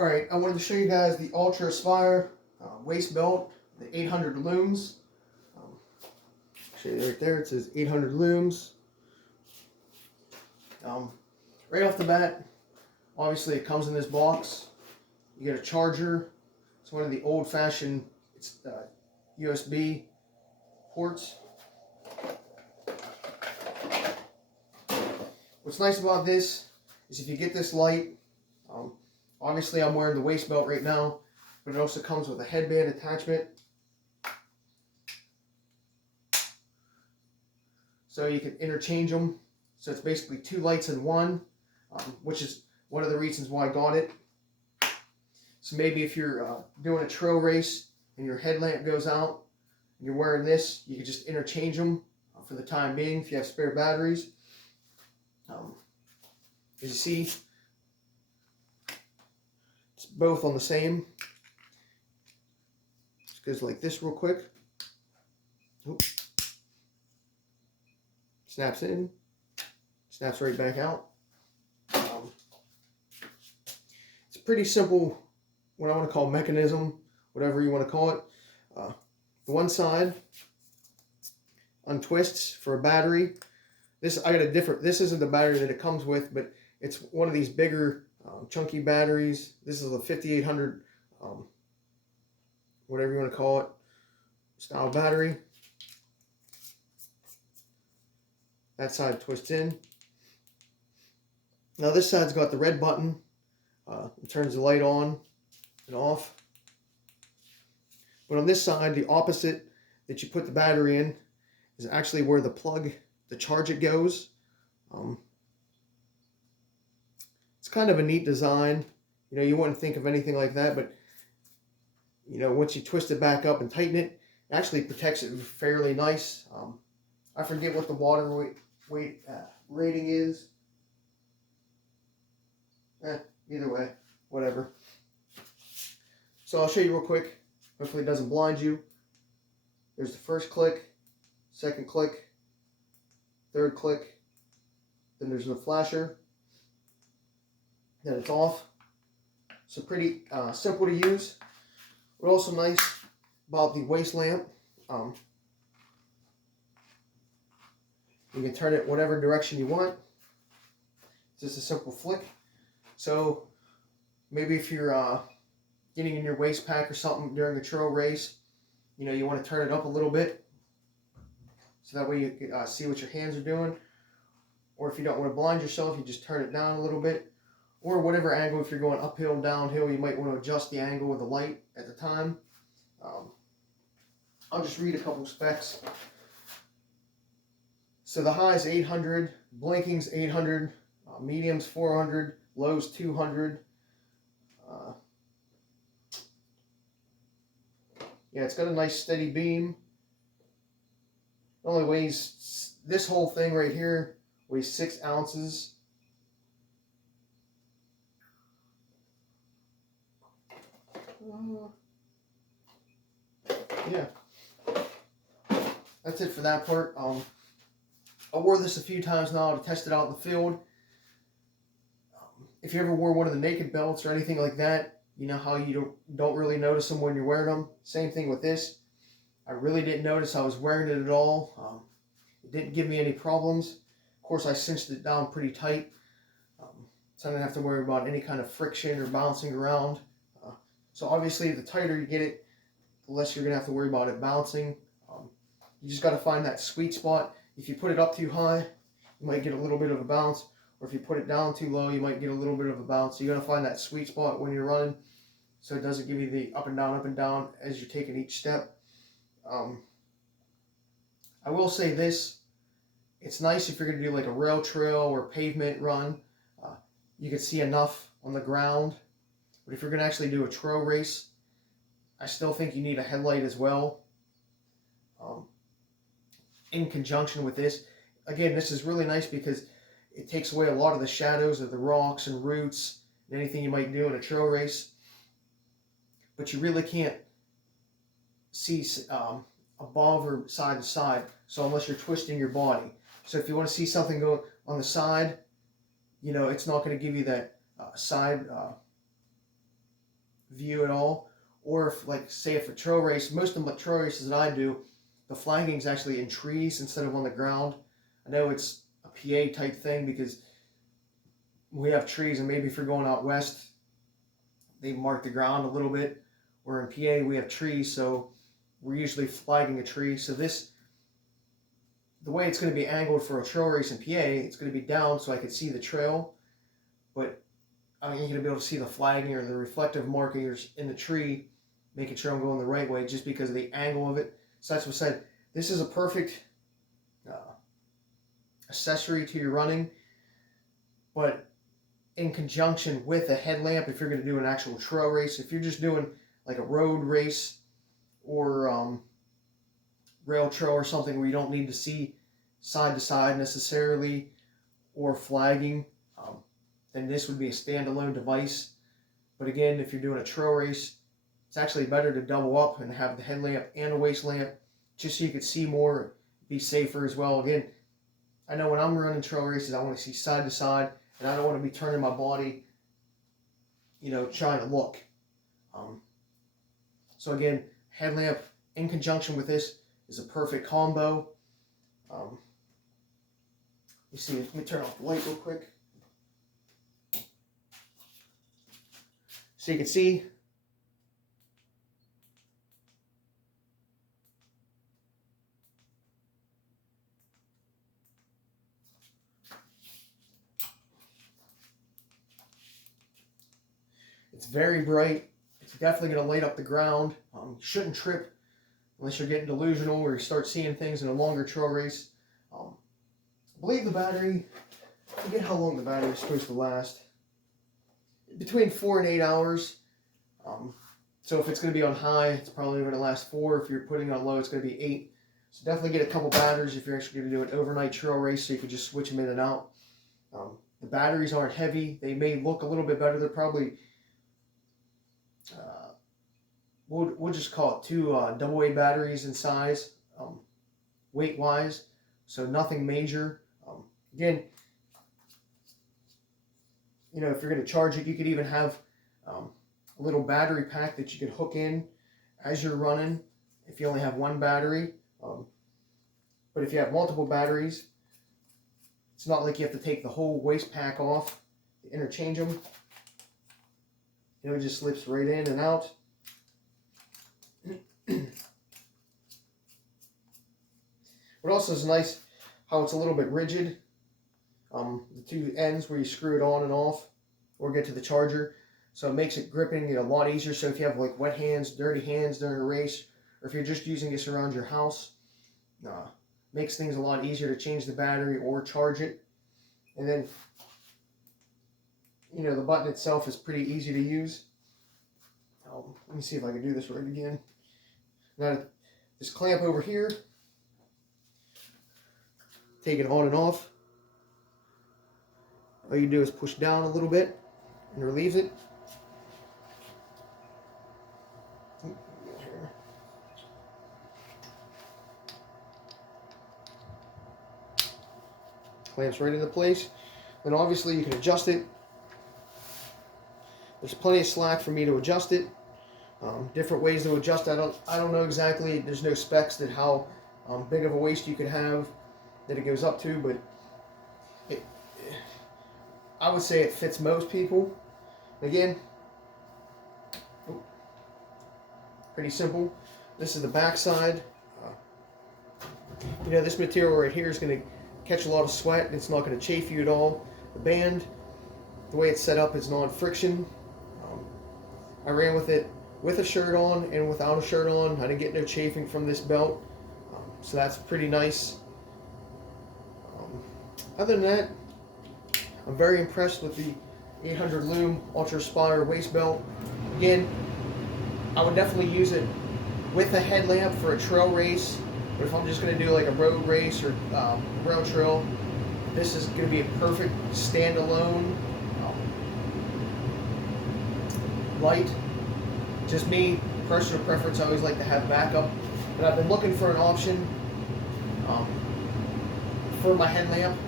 Alright, I wanted to show you guys the Ultra Aspire waist belt, the 800 looms. Show you right there, it says 800 looms. Right off the bat, obviously it comes in this box. You get a charger. It's one of the old-fashioned USB ports. What's nice about this is if you get this light, obviously I'm wearing the waist belt right now, but it also comes with a headband attachment. So you can interchange them. So it's basically two lights in one, which is one of the reasons why I got it. So maybe if you're doing a trail race and your headlamp goes out and you're wearing this, you can just interchange them for the time being if you have spare batteries. As you see, it's both on the same. Just goes like this real quick. Oop. Snaps in, snaps right back out. It's a pretty simple, what I want to call mechanism, whatever you want to call it. The one side untwists for a battery. This isn't the battery that it comes with, but it's one of these bigger chunky batteries. This is a 5800 whatever you want to call it style battery. That side twists in. Now this side's got the red button. It turns the light on and off. But on this side, the opposite that you put the battery in is actually where the plug to charge it goes. It's kind of a neat design. You know, you wouldn't think of anything like that, but you know, once you twist it back up and tighten it, it actually protects it fairly nice. I forget what the water weight rating is. Either way, whatever. So I'll show you real quick. Hopefully it doesn't blind you. There's the first click, second click, third click, then there's the flasher, then it's off. So pretty simple to use. What's also nice about the waist lamp, you can turn it whatever direction you want. It's just a simple flick. So maybe if you're getting in your waist pack or something during a trail race, you know, you want to turn it up a little bit so that way you can see what your hands are doing. Or if you don't want to blind yourself, you just turn it down a little bit. Or whatever angle, if you're going uphill and downhill, you might want to adjust the angle of the light at the time. I'll just read a couple specs. So the high is 800, blinking's 800, medium's 400, low's 200. Yeah, it's got a nice steady beam. It only weighs, this whole thing right here weighs 6 ounces. Yeah, that's it for that part. I wore this a few times now to test it out in the field. If you ever wore one of the naked belts or anything like that, you know how you don't really notice them when you're wearing them. Same thing with this. I really didn't notice I was wearing it at all. It didn't give me any problems. Of course, I cinched it down pretty tight, so I didn't have to worry about any kind of friction or bouncing around. So obviously, the tighter you get it, the less you're going to have to worry about it bouncing. You just got to find that sweet spot. If you put it up too high, you might get a little bit of a bounce. Or if you put it down too low, you might get a little bit of a bounce. So you got to find that sweet spot when you're running, so it doesn't give you the up and down as you're taking each step. I will say this, it's nice if you're going to do like a rail trail or pavement run. You can see enough on the ground. But if you're going to actually do a trail race, I still think you need a headlight as well. In conjunction with this. Again, this is really nice because it takes away a lot of the shadows of the rocks and roots and anything you might do in a trail race. But you really can't see above or side to side, so unless you're twisting your body. So if you want to see something go on the side, you know, it's not going to give you that side, view at all. Or if, like, say if a trail race, most of the trail races that I do, the flagging is actually in trees instead of on the ground. I know it's a PA type thing because we have trees, and maybe if you're going out west, they mark the ground a little bit. Where in PA we have trees, so we're usually flagging a tree. So this, the way it's going to be angled for a trail race in PA, it's going to be down so I can see the trail, but I ain't going to be able to see the flagging or the reflective markers in the tree, making sure I'm going the right way just because of the angle of it. So that's what I said. This is a perfect accessory to your running, but in conjunction with a headlamp if you're going to do an actual trail race. If you're just doing like a road race or rail trail or something where you don't need to see side to side necessarily or flagging, then this would be a standalone device. But again, if you're doing a trail race, it's actually better to double up and have the headlamp and a waist lamp just so you can see more, be safer as well. Again, I know when I'm running trail races, I want to see side to side, and I don't want to be turning my body, you know, trying to look. So again, headlamp in conjunction with this is a perfect combo. You see, let me turn off the light real quick. So you can see it's very bright. It's definitely going to light up the ground. You shouldn't trip unless you're getting delusional or you start seeing things in a longer trail race. I believe the battery, I forget how long the battery is supposed to last. Between 4 and 8 hours. So if it's going to be on high, it's probably going to last 4. If you're putting it on low, it's going to be 8. So definitely get a couple batteries if you're actually going to do an overnight trail race, so you can just switch them in and out. The batteries aren't heavy. They may look a little bit better. They're probably, we'll just call it 2 AA batteries in size, weight-wise. So nothing major. Again, you know, if you're going to charge it, you could even have a little battery pack that you could hook in as you're running if you only have one battery. But if you have multiple batteries, it's not like you have to take the whole waist pack off to interchange them. You know, it just slips right in and out. What also is nice, how it's a little bit rigid. The 2 ends where you screw it on and off or get to the charger. So it makes it gripping a lot easier. So if you have like wet hands, dirty hands during a race, or if you're just using this around your house, makes things a lot easier to change the battery or charge it. And then, you know, the button itself is pretty easy to use. Let me see if I can do this right again. Now, this clamp over here, take it on and off. All you do is push down a little bit and relieve it. Clamps right into place. Then obviously you can adjust it. There's plenty of slack for me to adjust it. Different ways to adjust. I don't know exactly. There's no specs that how big of a waist you could have that it goes up to, but I would say it fits most people. Again, pretty simple. This is the back side. You know, this material right here is going to catch a lot of sweat and it's not going to chafe you at all. The band, the way it's set up, is non-friction. I ran with it with a shirt on and without a shirt on. I didn't get no chafing from this belt, so that's pretty nice. Other than that, I'm very impressed with the 800 Lume Ultra Aspire waist belt. Again, I would definitely use it with a headlamp for a trail race, but if I'm just going to do like a road race or rail trail, this is going to be a perfect standalone light. Just me, personal preference, I always like to have backup, but I've been looking for an option for my headlamp,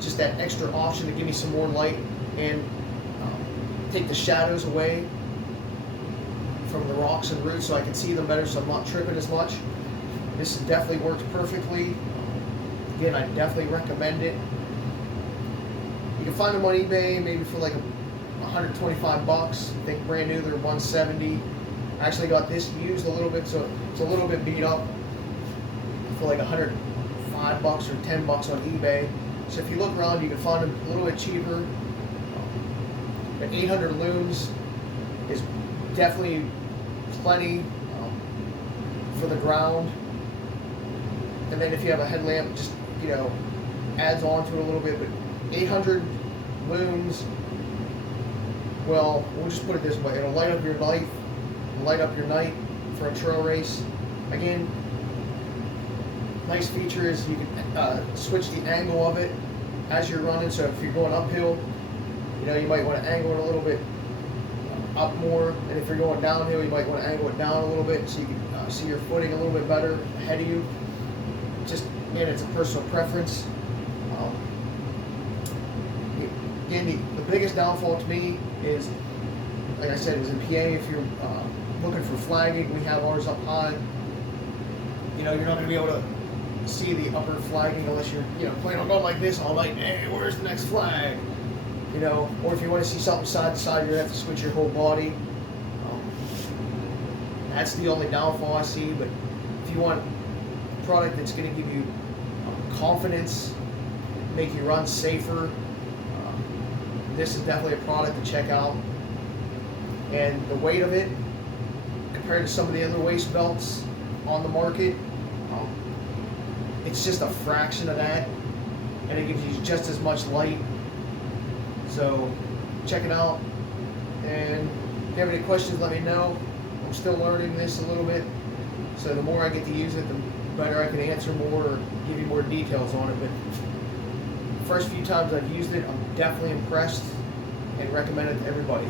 just that extra option to give me some more light and take the shadows away. rocks and roots so I can see them better, so I'm not tripping as much. This definitely works perfectly. Again, I definitely recommend it. You can find them on eBay maybe for like 125 bucks. I think brand new they're 170. I actually got this used a little bit, so it's a little bit beat up, for like 105 bucks or 10 bucks on eBay. So if you look around, you can find them a little bit cheaper. But 800 looms is definitely plenty for the ground. And then if you have a headlamp, just, you know, adds on to it a little bit. But 800 looms, well, we'll just put it this way: it'll light up your light, for a trail race. Again, nice feature is you can switch the angle of it as you're running. So if you're going uphill, you know, you might want to angle it a little bit up more, and if you're going downhill, you might want to angle it down a little bit so you can see your footing a little bit better ahead of you. Just, again, it's a personal preference. Again, the biggest downfall to me is, like I said, it was in PA. If you're looking for flagging, we have ours up high. You know, you're not going to be able to see the upper flagging unless you're, you know, planning on going like this all night. Hey, where's the next flag? You know, or if you want to see something side to side, you're going to have to switch your whole body. That's the only downfall I see. But if you want a product that's going to give you confidence, make you run safer, this is definitely a product to check out. And the weight of it, compared to some of the other waist belts on the market, it's just a fraction of that, and it gives you just as much light. So check it out, and if you have any questions, let me know. I'm still learning this a little bit, so the more I get to use it, the better I can answer more or give you more details on it. But the first few times I've used it, I'm definitely impressed and recommend it to everybody.